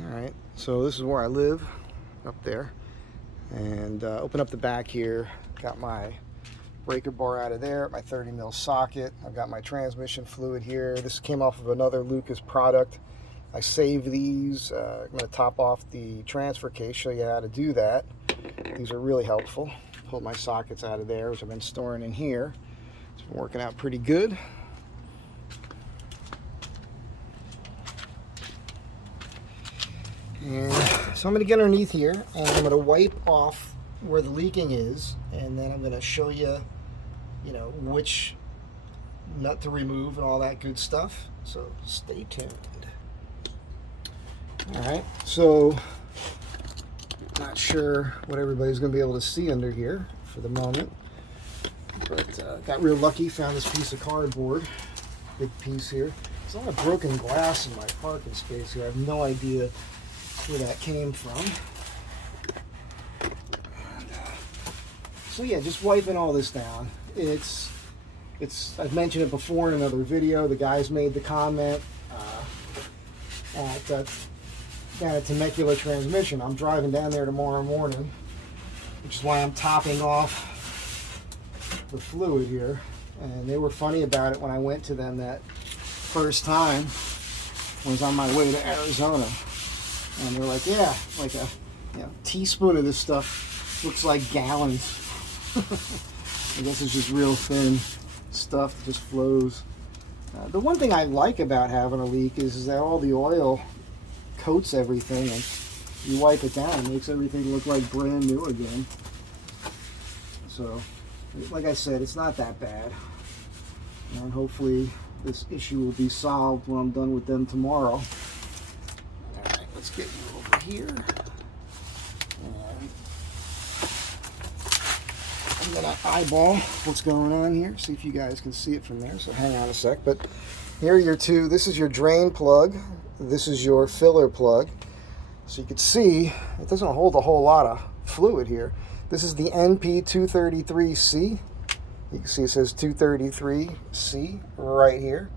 Alright, so this is where I live, up there. And open up the back here. Got my breaker bar out of there, my 30mm socket. I've got my transmission fluid here. This came off of another Lucas product. I saved these. I'm going to top off the transfer case, show you how to do that. These are really helpful. Pulled my sockets out of there, which I've been storing in here. It's been working out pretty good. And so I'm going to get underneath here and I'm going to wipe off where the leaking is, and then I'm going to show you, which nut to remove and all that good stuff. So stay tuned. Alright, so not sure what everybody's going to be able to see under here for the moment, but got real lucky, found this piece of cardboard, big piece here. There's a lot of broken glass in my parking space here. I have no idea where that came from. So yeah, just wiping all this down. It's I've mentioned it before in another video. The guys made the comment down at Temecula Transmission. I'm driving down there tomorrow morning, which is why I'm topping off the fluid here. And they were funny about it when I went to them that first time. I was on my way to Arizona. And they're like, yeah, like a teaspoon of this stuff looks like gallons. I guess it's just real thin stuff that just flows. The one thing I like about having a leak is that all the oil coats everything, and you wipe it down, it makes everything look like brand new again. So, like I said, it's not that bad. And hopefully this issue will be solved when I'm done with them tomorrow. Let's get you over here. And I'm going to eyeball what's going on here, see if you guys can see it from there. So hang on a sec. But here are your two. This is your drain plug. This is your filler plug. So you can see it doesn't hold a whole lot of fluid here. This is the NP233C. You can see it says 233C right here.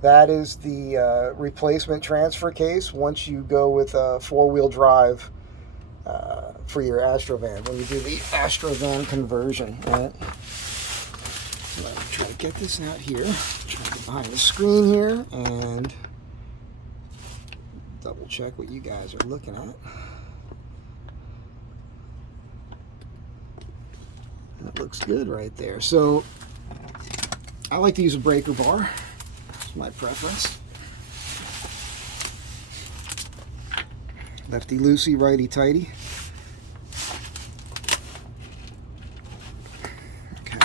That is the replacement transfer case once you go with a four-wheel drive for your Astro van, when you do the Astro van conversion, right? So let me try to get this out here. Try to get behind the screen here and double check what you guys are looking at. That looks good right there. So I like to use a breaker bar. My preference. Lefty loosey, righty tighty. Okay.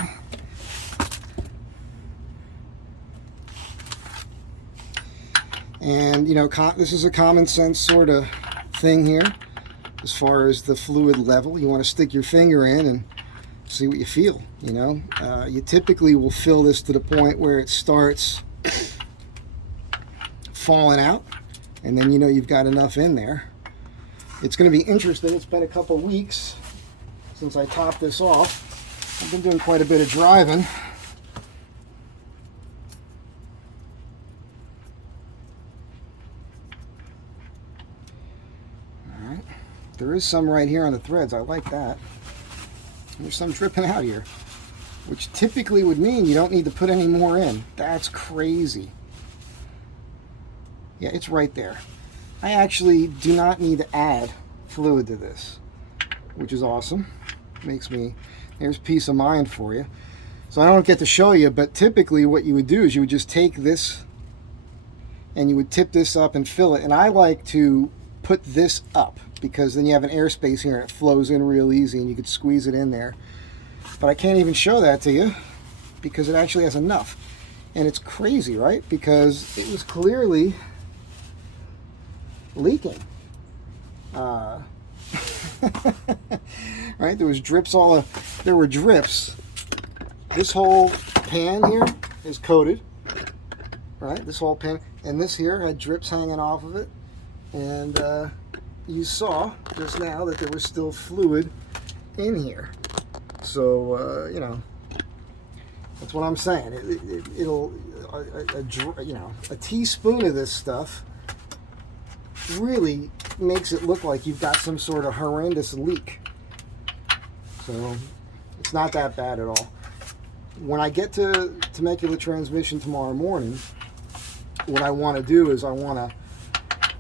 And this is a common sense sort of thing here. As far as the fluid level, you want to stick your finger in and see what you feel. You typically will fill this to the point where it starts falling out, and then you've got enough in there. It's going to be interesting. It's been a couple weeks since I topped this off. I've been doing quite a bit of driving. Alright, there is some right here on the threads. I like that. There's some dripping out here, which typically would mean you don't need to put any more in. That's crazy. Yeah, it's right there. I actually do not need to add fluid to this, which is awesome. There's peace of mind for you. So I don't get to show you, but typically what you would do is you would just take this and you would tip this up and fill it. And I like to put this up because then you have an airspace here and it flows in real easy and you could squeeze it in there. But I can't even show that to you because it actually has enough. And it's crazy, right? Because it was clearly leaking. Right, there was drips there were drips. This whole pan here is coated, right? This whole pan, and this here had drips hanging off of it, and you saw just now that there was still fluid in here. So that's what I'm saying. It'll a teaspoon of this stuff really makes it look like you've got some sort of horrendous leak. So it's not that bad at all. When I get to Temecula transmission tomorrow morning, what I want to do is I want to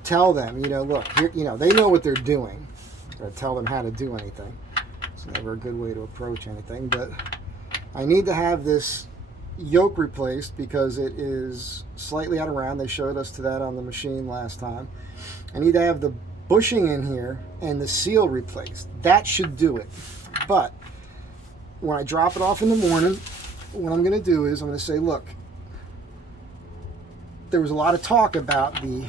tell them, you know, look, here, you know, they know what they're doing. I'm going to tell them how to do anything. It's never a good way to approach anything, but I need to have this yoke replaced because it is slightly out of round. They showed us to that on the machine last time. I need to have the bushing in here and the seal replaced. That should do it. But when I drop it off in the morning, what I'm going to do is I'm going to say, look, there was a lot of talk about the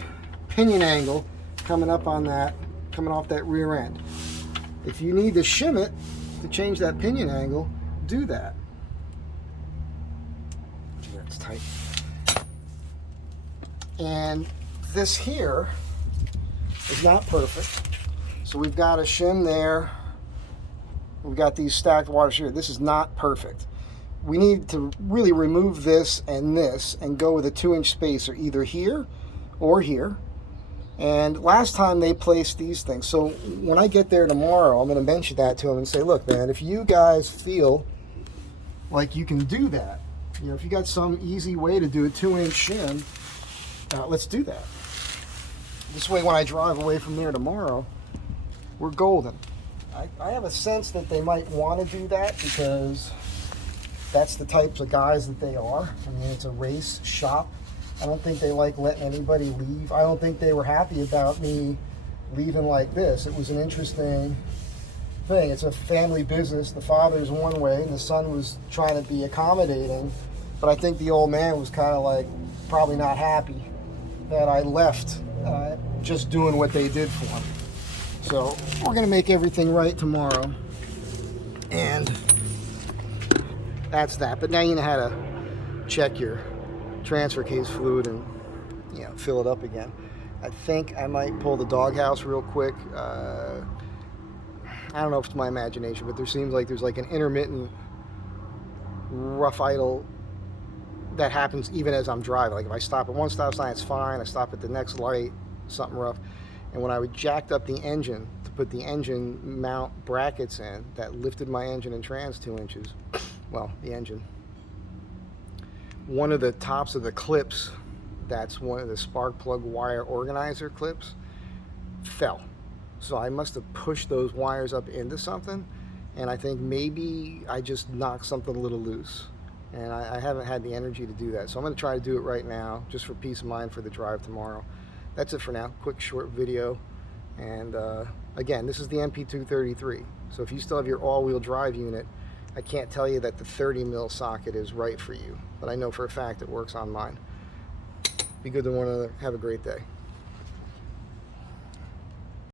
pinion angle coming up on that, coming off that rear end. If you need to shim it to change that pinion angle, do that. That's tight. And this here is not perfect. So we've got a shim there. We've got these stacked wires here. This is not perfect. We need to really remove this and go with a 2-inch spacer either here or here. And last time they placed these things. So when I get there tomorrow, I'm going to mention that to them and say, look, man, if you guys feel like you can do that, you know, if you got some easy way to do a 2-inch shim, let's do that. This way when I drive away from there tomorrow, we're golden. I have a sense that they might want to do that because that's the types of guys that they are. I mean, it's a race shop. I don't think they like letting anybody leave. I don't think they were happy about me leaving like this. It was an interesting thing. It's a family business. The father's one way and the son was trying to be accommodating. But I think the old man was kind of like probably not happy that I left just doing what they did for him. So we're going to make everything right tomorrow. And that's that. But now you know how to check your transfer case fluid and, you know, fill it up again. I think I might pull the doghouse real quick. I don't know if it's my imagination, but there seems like there's like an intermittent rough idle that happens even as I'm driving. Like if I stop at one stop sign, it's fine. I stop at the next light, something rough. And when I jacked up the engine to put the engine mount brackets in that lifted my engine and trans 2 inches, well, the engine, one of the tops of the clips, that's one of the spark plug wire organizer clips, fell. So I must have pushed those wires up into something, and I think maybe I just knocked something a little loose. And I haven't had the energy to do that. So I'm going to try to do it right now, just for peace of mind for the drive tomorrow. That's it for now. Quick, short video. And again, this is the NP233. So if you still have your all-wheel drive unit, I can't tell you that the 30 mil socket is right for you. But I know for a fact it works on mine. Be good to one another. Have a great day.